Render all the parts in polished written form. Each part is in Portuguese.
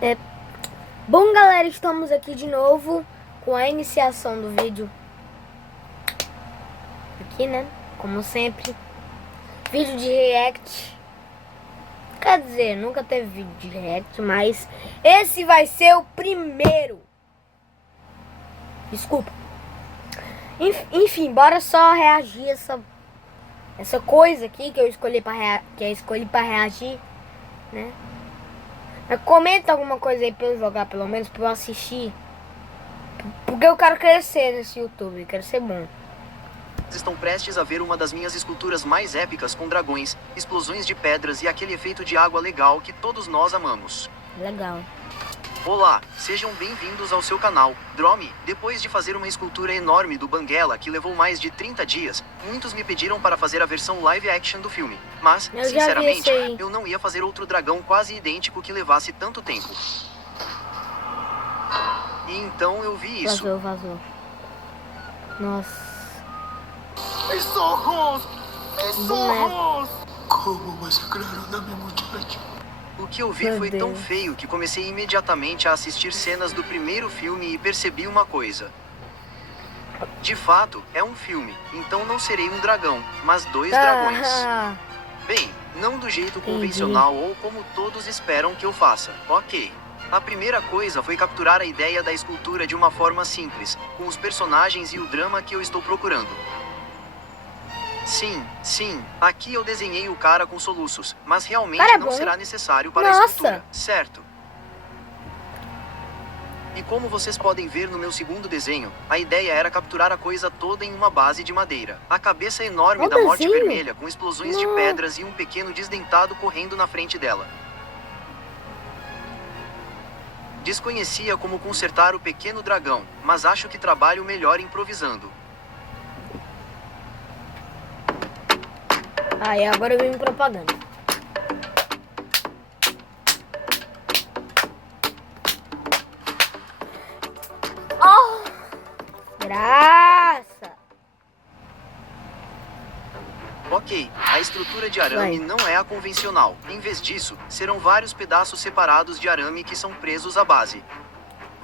É, bom, galera, estamos aqui de novo com a iniciação do vídeo. Aqui, né? Como sempre, vídeo de react. Quer dizer, nunca teve vídeo de react, mas esse vai ser o primeiro. Desculpa. Enfim, bora só reagir essa coisa aqui que eu escolhi para reagir, né? Mas comenta alguma coisa aí pra eu jogar, pelo menos pra eu assistir. Porque eu quero crescer nesse YouTube, quero ser bom. Estão prestes a ver uma das minhas esculturas mais épicas com dragões, explosões de pedras e aquele efeito de água legal que todos nós amamos. Legal. Olá, sejam bem-vindos ao seu canal, Drome. Depois de fazer uma escultura enorme do Banguela que levou mais de 30 dias, muitos me pediram para fazer a versão live action do filme. Mas, sinceramente, eu não ia fazer outro dragão quase idêntico que levasse tanto tempo. E então eu vi isso. Vazou. Nossa. Mis ojos! Mis ojos! Como massacraram a minha muchacha? O que eu vi foi tão feio que comecei imediatamente a assistir cenas do primeiro filme e percebi uma coisa. De fato, é um filme, então não serei um dragão, mas dois dragões. Bem, não do jeito convencional ou como todos esperam que eu faça, ok. A primeira coisa foi capturar a ideia da escultura de uma forma simples, com os personagens e o drama que eu estou procurando. Sim, aqui eu desenhei o cara com soluços, mas realmente não será necessário para a escultura, certo? E como vocês podem ver no meu segundo desenho, a ideia era capturar a coisa toda em uma base de madeira. A cabeça enorme da Morte Vermelha com explosões de pedras e um pequeno desdentado correndo na frente dela. Desconhecia como consertar o pequeno dragão, mas acho que trabalho melhor improvisando. E agora eu vim propaganda. Graça! Ok, a estrutura de arame não é a convencional. Em vez disso, serão vários pedaços separados de arame que são presos à base.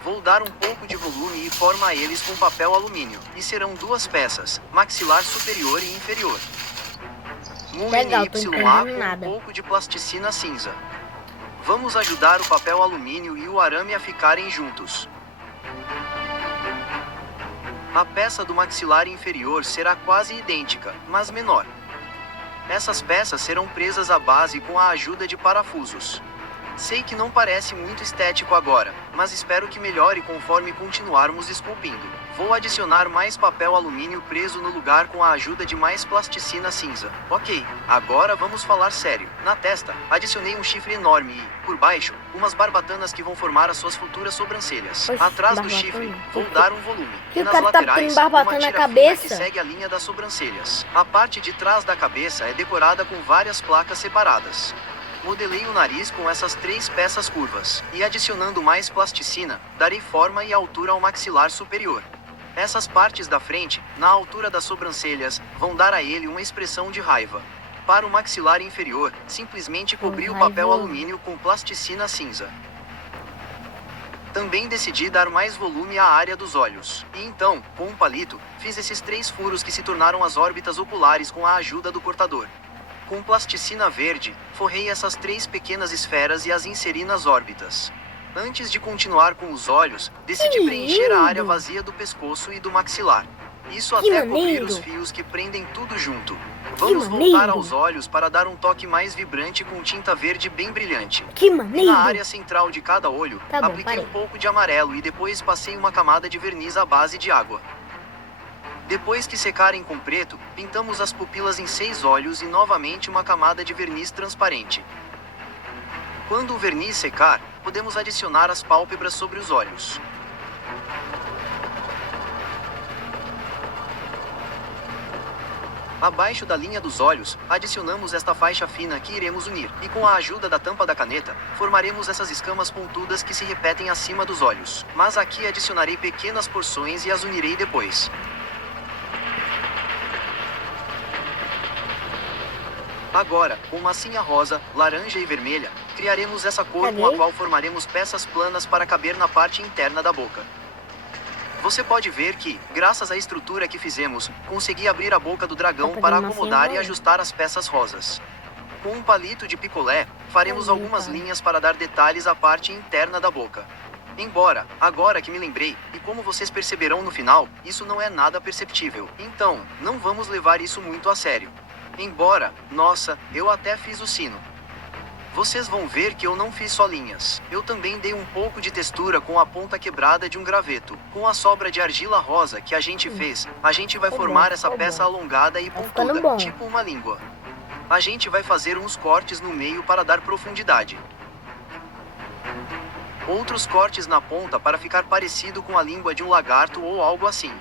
Vou dar um pouco de volume e forma eles com papel alumínio. E serão duas peças, maxilar superior e inferior. Legal, tô entendendo com nada. um pouco de plasticina cinza. Vamos ajudar o papel alumínio e o arame a ficarem juntos. A peça do maxilar inferior será quase idêntica, mas menor. Essas peças serão presas à base com a ajuda de parafusos. Sei que não parece muito estético agora, mas espero que melhore conforme continuarmos esculpindo. Vou adicionar mais papel alumínio preso no lugar com a ajuda de mais plasticina cinza. Ok, agora vamos falar sério. Na testa, adicionei um chifre enorme e, por baixo, umas barbatanas que vão formar as suas futuras sobrancelhas. Atrás do chifre, vou dar um volume. E nas laterais, uma tira fina que segue a linha das sobrancelhas. A parte de trás da cabeça é decorada com várias placas separadas. Modelei o nariz com essas três peças curvas, e adicionando mais plasticina, darei forma e altura ao maxilar superior. Essas partes da frente, na altura das sobrancelhas, vão dar a ele uma expressão de raiva. Para o maxilar inferior, simplesmente cobri o papel alumínio com plasticina cinza. Também decidi dar mais volume à área dos olhos. E então, com um palito, fiz esses três furos que se tornaram as órbitas oculares com a ajuda do cortador. Com plasticina verde, forrei essas três pequenas esferas e as inseri nas órbitas. Antes de continuar com os olhos, decidi preencher a área vazia do pescoço e do maxilar. Isso até cobrir os fios que prendem tudo junto. Vamos voltar aos olhos para dar um toque mais vibrante com tinta verde bem brilhante. E na área central de cada olho, apliquei um pouco de amarelo e depois passei uma camada de verniz à base de água. Depois que secarem com preto, pintamos as pupilas em 6 olhos e novamente uma camada de verniz transparente. Quando o verniz secar, podemos adicionar as pálpebras sobre os olhos. Abaixo da linha dos olhos, adicionamos esta faixa fina que iremos unir, e com a ajuda da tampa da caneta, formaremos essas escamas pontudas que se repetem acima dos olhos. Mas aqui adicionarei pequenas porções e as unirei depois. Agora, com massinha rosa, laranja e vermelha, criaremos essa cor com a Cadê? qual formaremos peças planas para caber na parte interna da boca. Você pode ver que, graças à estrutura que fizemos, consegui abrir a boca do dragão Tá para pegando acomodar massinha e rosa. ajustar as peças rosas. Com um palito de picolé, faremos Cadê, algumas cara? linhas para dar detalhes à parte interna da boca. Embora, agora que me lembrei, e como vocês perceberão no final, isso não é nada perceptível. Então, não vamos levar isso muito a sério. Embora, nossa, eu até fiz o sino. Vocês vão ver que eu não fiz só linhas. Eu também dei um pouco de textura com a ponta quebrada de um graveto. Com a sobra de argila rosa que a gente fez, a gente vai Tá formar bom, essa tá peça bom. alongada e Tá ficando pontuda, bom. tipo uma língua. A gente vai fazer uns cortes no meio para dar profundidade. Outros cortes na ponta para ficar parecido com a língua de um lagarto ou algo assim.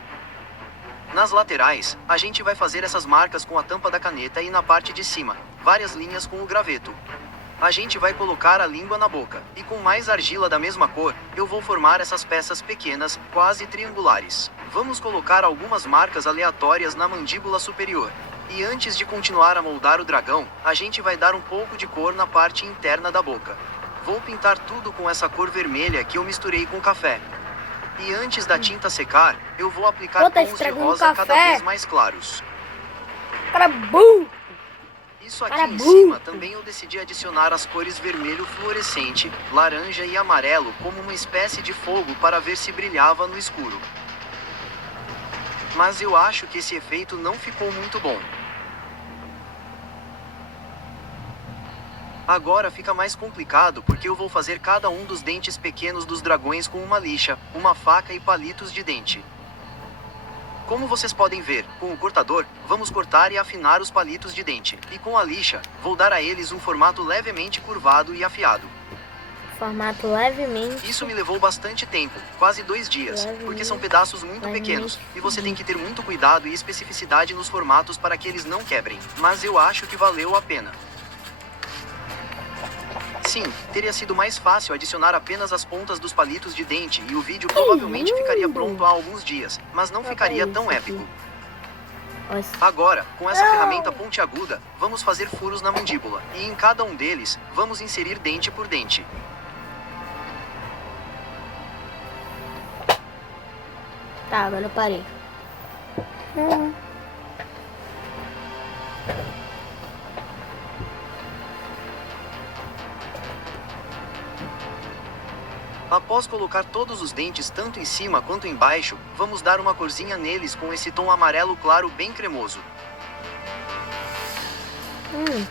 Nas laterais, a gente vai fazer essas marcas com a tampa da caneta e na parte de cima, várias linhas com o graveto. A gente vai colocar a língua na boca, e com mais argila da mesma cor, eu vou formar essas peças pequenas, quase triangulares. Vamos colocar algumas marcas aleatórias na mandíbula superior. E antes de continuar a moldar o dragão, a gente vai dar um pouco de cor na parte interna da boca. Vou pintar tudo com essa cor vermelha que eu misturei com café. E antes da tinta secar, eu vou aplicar Pô, tá tons de estragando o rosa cada café. vez mais claros. Cara burro. Isso aqui Cara em burro. cima também eu decidi adicionar as cores vermelho fluorescente, laranja e amarelo como uma espécie de fogo para ver se brilhava no escuro. Mas eu acho que esse efeito não ficou muito bom. Agora fica mais complicado porque eu vou fazer cada um dos dentes pequenos dos dragões com uma lixa, uma faca e palitos de dente. Como vocês podem ver, com o cortador, vamos cortar e afinar os palitos de dente. E com a lixa, vou dar a eles um formato levemente curvado e afiado. Formato levemente. Isso me levou bastante tempo, quase 2 dias, porque são pedaços muito pequenos, e você tem que ter muito cuidado e especificidade nos formatos para que eles não quebrem. Mas eu acho que valeu a pena. Sim, teria sido mais fácil adicionar apenas as pontas dos palitos de dente e o vídeo provavelmente ficaria pronto há alguns dias, mas não ficaria tão épico. Agora, com essa ferramenta pontiaguda, vamos fazer furos na mandíbula, e em cada um deles, vamos inserir dente por dente. Tá, agora eu parei. Após colocar todos os dentes tanto em cima quanto embaixo, vamos dar uma corzinha neles com esse tom amarelo claro bem cremoso.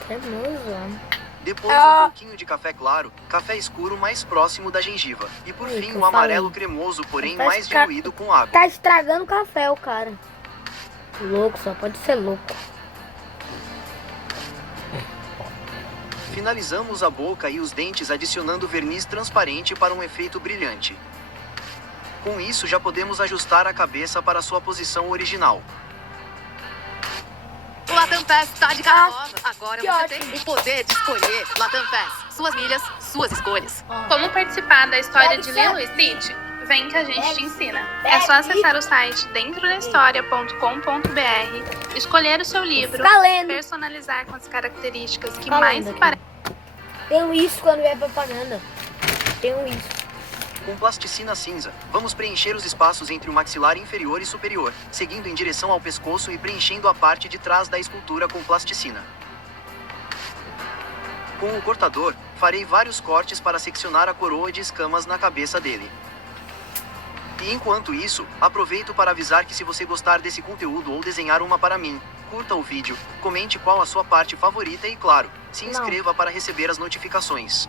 Cremoso. Depois um pouquinho de café claro, café escuro mais próximo da gengiva. E por Aí, fim que o eu amarelo falei. cremoso, porém Tá mais estra- diluído com água. Tá estragando o café, o cara. Louco, só pode ser louco. Finalizamos a boca e os dentes adicionando verniz transparente para um efeito brilhante. Com isso já podemos ajustar a cabeça para sua posição original. O Latam Pass tá de cara nova. Agora que você ótimo. tem o poder de escolher. Latam Pass. Suas milhas, suas escolhas. Como participar da história Deve de ser. Lilo e Stitch? Vem que a gente Deve te ensina. ser. É só acessar o site dentrodahistoria.com.br, escolher o seu livro, Fica lendo. personalizar com as características que Fica mais lendo aqui. parecem. Tenho isso quando é propaganda. Tenho isso. Com plasticina cinza, vamos preencher os espaços entre o maxilar inferior e superior, seguindo em direção ao pescoço e preenchendo a parte de trás da escultura com plasticina. Com o cortador, farei vários cortes para seccionar a coroa de escamas na cabeça dele. E enquanto isso, aproveito para avisar que se você gostar desse conteúdo ou desenhar uma para mim, curta o vídeo, comente qual a sua parte favorita e claro, se Não. inscreva para receber as notificações.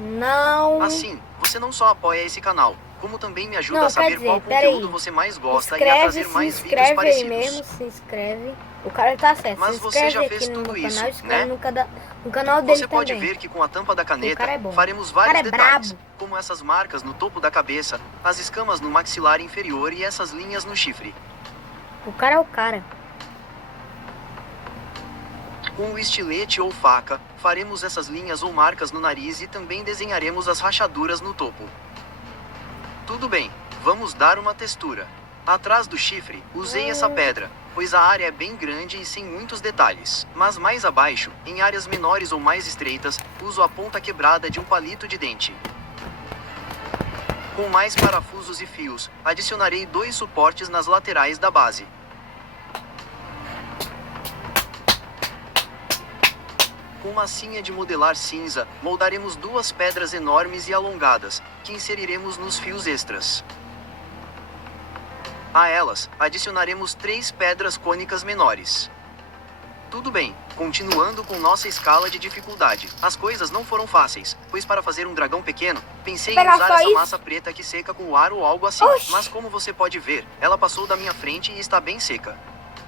Não. Assim, você não só apoia esse canal, como também me ajuda Não, a saber quer dizer, qual peraí. conteúdo você mais gosta e a Inscreve, trazer se mais vídeos inscreve aí parecidos. mesmo, se inscreve. O cara tá certo. Mas se você inscreve já aqui fez no tudo meu isso, canal, inscreve né? no canal dele Você pode também. ver que com a tampa da caneta, cara é bom. faremos O vários cara é detalhes, brabo. como essas marcas no topo da cabeça, as escamas no maxilar inferior e essas linhas no chifre. O cara é o cara. Com o estilete ou faca, faremos essas linhas ou marcas no nariz e também desenharemos as rachaduras no topo. Tudo bem, vamos dar uma textura. Atrás do chifre, usei essa pedra, pois a área é bem grande e sem muitos detalhes. Mas mais abaixo, em áreas menores ou mais estreitas, uso a ponta quebrada de um palito de dente. Com mais parafusos e fios, adicionarei 2 suportes nas laterais da base. Com massinha de modelar cinza, moldaremos 2 pedras enormes e alongadas, que inseriremos nos fios extras. A elas, adicionaremos 3 pedras cônicas menores. Tudo bem, continuando com nossa escala de dificuldade. As coisas não foram fáceis, pois para fazer um dragão pequeno, pensei em Pegar usar só essa isso? massa preta que seca com o ar ou algo assim. Oxi. Mas como você pode ver, ela passou da minha frente e está bem seca.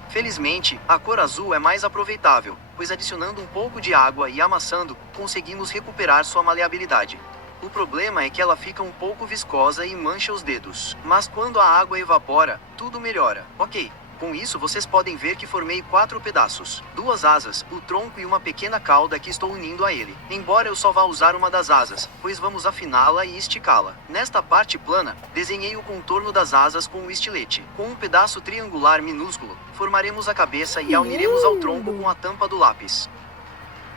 Felizmente, a cor azul é mais aproveitável, pois adicionando um pouco de água e amassando, conseguimos recuperar sua maleabilidade. O problema é que ela fica um pouco viscosa e mancha os dedos. Mas quando a água evapora, tudo melhora. Ok. Com isso vocês podem ver que formei 4 pedaços, 2 asas, o tronco e uma pequena cauda que estou unindo a ele. Embora eu só vá usar uma das asas, pois vamos afiná-la e esticá-la. Nesta parte plana, desenhei o contorno das asas com o estilete. Com um pedaço triangular minúsculo, formaremos a cabeça e a uniremos ao tronco com a tampa do lápis.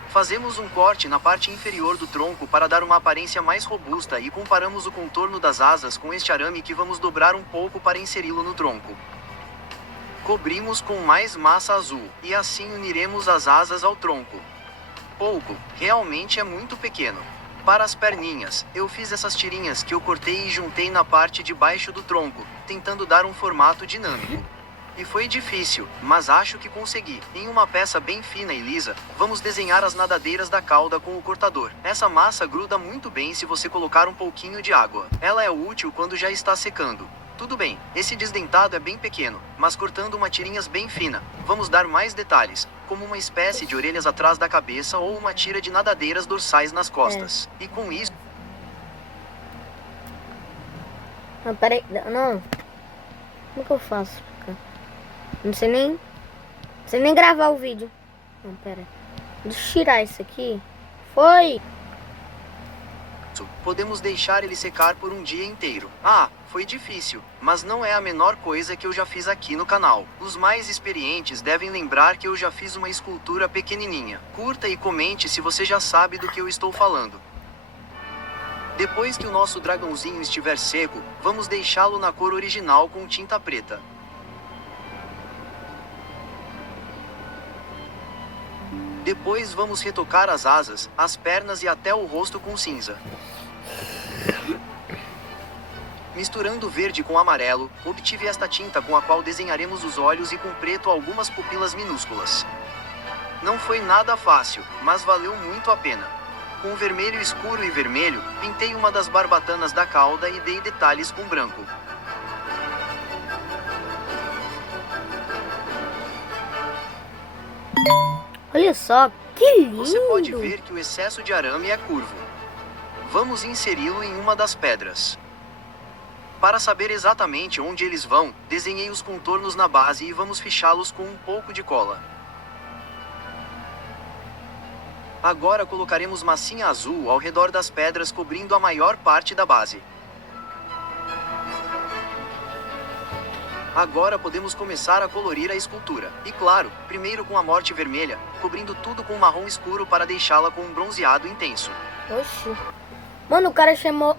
Fazemos um corte na parte inferior do tronco para dar uma aparência mais robusta e comparamos o contorno das asas com este arame que vamos dobrar um pouco para inseri-lo no tronco. Cobrimos com mais massa azul, e assim uniremos as asas ao tronco. Pouco, realmente é muito pequeno. Para as perninhas, eu fiz essas tirinhas que eu cortei e juntei na parte de baixo do tronco, tentando dar um formato dinâmico. E foi difícil, mas acho que consegui. Em uma peça bem fina e lisa, vamos desenhar as nadadeiras da cauda com o cortador. Essa massa gruda muito bem se você colocar um pouquinho de água. Ela é útil quando já está secando. Tudo bem, esse desdentado é bem pequeno, mas cortando uma tirinhas bem fina, vamos dar mais detalhes, como uma espécie de orelhas atrás da cabeça ou uma tira de nadadeiras dorsais nas costas. E com isso... Não, peraí, não. Como que eu faço? Não sei nem gravar o vídeo. Não, pera. Deixa eu tirar isso aqui. Foi! podemos deixar ele secar por um dia inteiro. Ah, foi difícil, mas não é a menor coisa que eu já fiz aqui no canal. Os mais experientes devem lembrar que eu já fiz uma escultura pequenininha. Curta e comente se você já sabe do que eu estou falando. Depois que o nosso dragãozinho estiver seco, vamos deixá-lo na cor original com tinta preta. Depois vamos retocar as asas, as pernas e até o rosto com cinza. Misturando verde com amarelo, obtive esta tinta com a qual desenharemos os olhos e com preto algumas pupilas minúsculas. Não foi nada fácil, mas valeu muito a pena. Com vermelho escuro e vermelho, pintei uma das barbatanas da cauda e dei detalhes com branco. Olha só, que lindo! Você pode ver que o excesso de arame é curvo. Vamos inseri-lo em uma das pedras. Para saber exatamente onde eles vão, desenhei os contornos na base e vamos fichá-los com um pouco de cola. Agora colocaremos massinha azul ao redor das pedras cobrindo a maior parte da base. Agora podemos começar a colorir a escultura. E claro, primeiro com a morte vermelha, cobrindo tudo com marrom escuro para deixá-la com um bronzeado intenso. Oxi. Mano, o cara chamou...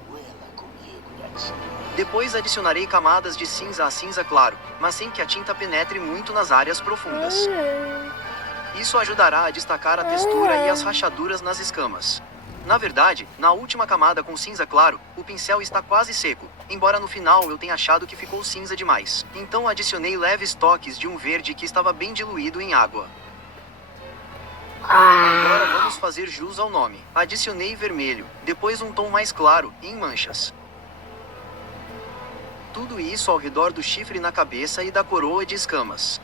Depois adicionarei camadas de cinza a cinza claro, mas sem que a tinta penetre muito nas áreas profundas. Isso ajudará a destacar a textura e as rachaduras nas escamas. Na verdade, na última camada com cinza claro, o pincel está quase seco, embora no final eu tenha achado que ficou cinza demais. Então adicionei leves toques de um verde que estava bem diluído em água. Agora vamos fazer jus ao nome. Adicionei vermelho, depois um tom mais claro, em manchas. Tudo isso ao redor do chifre na cabeça e da coroa de escamas.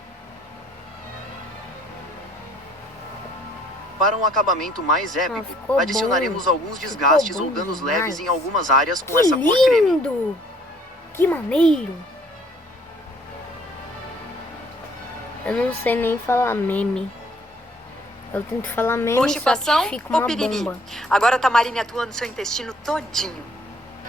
Para um acabamento mais épico, ficou adicionaremos bom. alguns desgastes Ficou ou bom danos demais. leves em algumas áreas com Que essa cor creme. lindo! Que maneiro! Eu não sei nem falar meme. Eu tento falar meme, Constipação só que fica ou uma piriri? bomba. Agora tá Marine atuando no seu intestino todinho.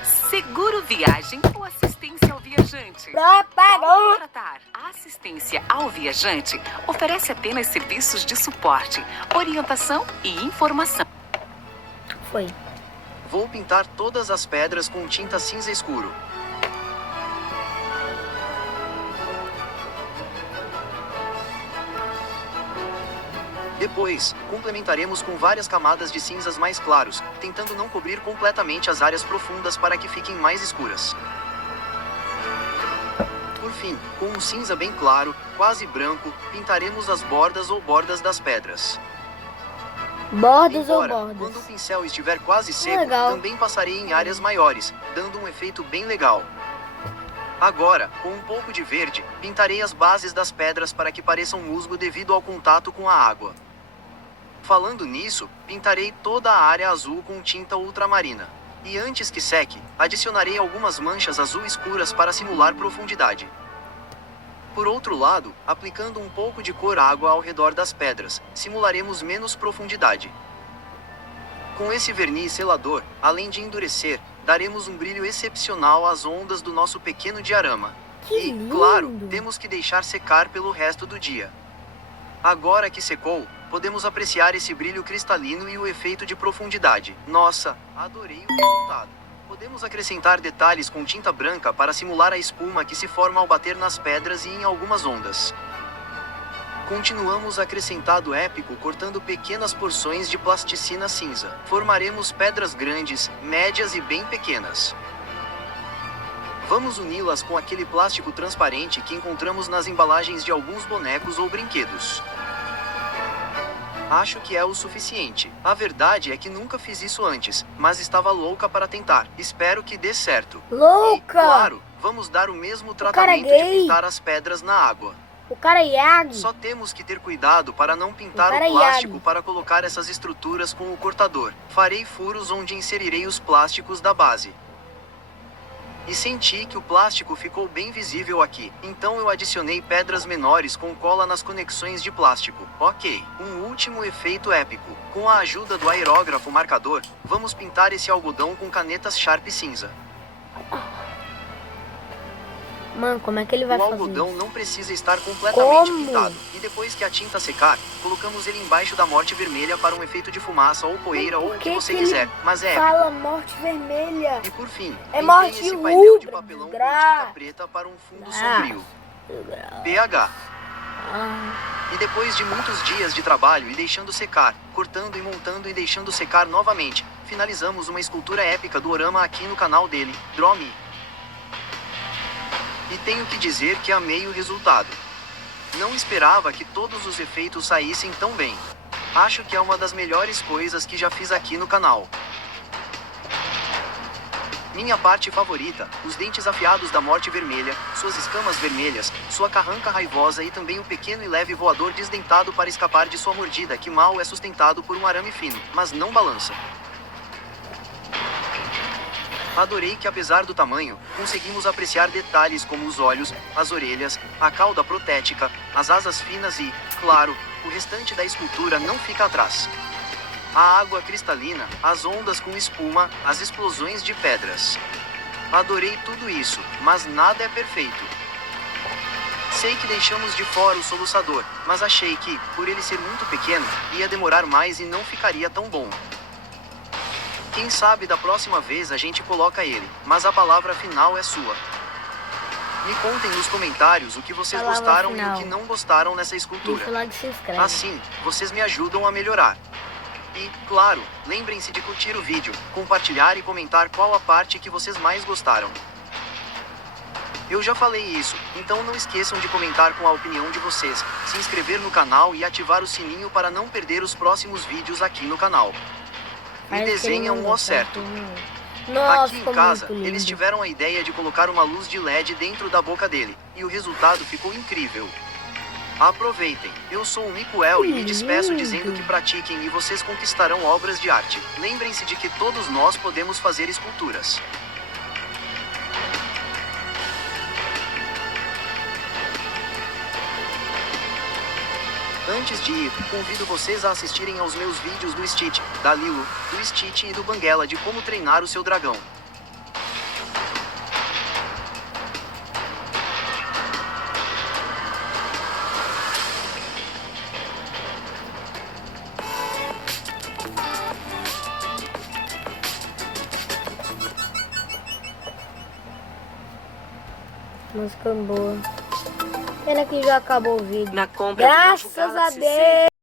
Seguro viagem ou assistência ao viajante. viajante. Propaganda. Contratar a assistência ao viajante oferece apenas serviços de suporte, orientação e informação. Foi. Vou pintar todas as pedras com tinta cinza escuro. Depois, complementaremos com várias camadas de cinzas mais claros, tentando não cobrir completamente as áreas profundas para que fiquem mais escuras. Por fim, com um cinza bem claro, quase branco, pintaremos as bordas ou bordas das pedras. Bordas ou Embora, bordas? quando o pincel estiver quase seco, Legal. também passarei em áreas maiores, dando um efeito bem legal. Agora, com um pouco de verde, pintarei as bases das pedras para que pareçam musgo devido ao contato com a água. Falando nisso, pintarei toda a área azul com tinta ultramarina. E antes que seque, adicionarei algumas manchas azul escuras para simular profundidade. Por outro lado, aplicando um pouco de cor água ao redor das pedras, simularemos menos profundidade. Com esse verniz selador, além de endurecer, daremos um brilho excepcional às ondas do nosso pequeno diorama. Que E, lindo. claro, temos que deixar secar pelo resto do dia. Agora que secou, podemos apreciar esse brilho cristalino e o efeito de profundidade. Nossa, adorei o resultado. Podemos acrescentar detalhes com tinta branca para simular a espuma que se forma ao bater nas pedras e em algumas ondas. Continuamos acrescentado épico cortando pequenas porções de plasticina cinza. Formaremos pedras grandes, médias e bem pequenas. Vamos uni-las com aquele plástico transparente que encontramos nas embalagens de alguns bonecos ou brinquedos. Acho que é o suficiente. A verdade é que nunca fiz isso antes, mas estava louca para tentar. Espero que dê certo. Louca! E, claro, vamos dar o mesmo cara é tratamento de gay. pintar as pedras na água. O cara é Yagi. Só temos que ter cuidado para não pintar O cara o plástico Yagi. para colocar essas estruturas com o cortador. Farei furos onde inserirei os plásticos da base. E senti que o plástico ficou bem visível aqui, então eu adicionei pedras menores com cola nas conexões de plástico. Ok, um último efeito épico. Com a ajuda do aerógrafo marcador, vamos pintar esse algodão com canetas Sharp cinza. Mano, como é que ele vai O fazer algodão isso? não precisa estar completamente Como? pintado. E depois que a tinta secar, colocamos ele embaixo da morte vermelha para um efeito de fumaça ou poeira ou o que você que quiser. ele Mas é épico. Fala morte vermelha. E por fim, É pintei morte esse painel de rubra, papelão com desgraça. tinta preta para um fundo Ah. sombrio. PH. Ah, E depois de muitos dias de trabalho e deixando secar, cortando e montando e deixando secar novamente, finalizamos uma escultura épica do Orama aqui no canal dele, Draw Me. E tenho que dizer que amei o resultado. Não esperava que todos os efeitos saíssem tão bem. Acho que é uma das melhores coisas que já fiz aqui no canal. Minha parte favorita, os dentes afiados da morte vermelha, suas escamas vermelhas, sua carranca raivosa e também o pequeno e leve voador desdentado para escapar de sua mordida que mal é sustentado por um arame fino, mas não balança. Adorei que apesar do tamanho, conseguimos apreciar detalhes como os olhos, as orelhas, a cauda protética, as asas finas e, claro, o restante da escultura não fica atrás. A água cristalina, as ondas com espuma, as explosões de pedras. Adorei tudo isso, mas nada é perfeito. Sei que deixamos de fora o soluçador, mas achei que, por ele ser muito pequeno, ia demorar mais e não ficaria tão bom. Quem sabe da próxima vez a gente coloca ele, mas a palavra final é sua. Me contem nos comentários o que vocês Palavra gostaram e final. o que não gostaram nessa deixa escultura. o like e se inscreve. Assim, vocês me ajudam a melhorar. E, claro, lembrem-se de curtir o vídeo, compartilhar e comentar qual a parte que vocês mais gostaram. Eu já falei isso, então não esqueçam de comentar com a opinião de vocês, se inscrever no canal e ativar o sininho para não perder os próximos vídeos aqui no canal. Me Parece que ele desenha não um O gosta, certo. Nossa, Aqui em ficou casa, muito lindo. eles tiveram a ideia de colocar uma luz de LED dentro da boca dele, e o resultado ficou incrível. Aproveitem, eu sou o Mikuel e me despeço lindo. dizendo que pratiquem e vocês conquistarão obras de arte. Lembrem-se de que todos nós podemos fazer esculturas. Antes de ir, convido vocês a assistirem aos meus vídeos do Stitch, da Lilo, do Stitch e do Banguela de como treinar o seu dragão. Música boa. Pena que já acabou o vídeo. Na compra do Graças novo a Galaxy Deus.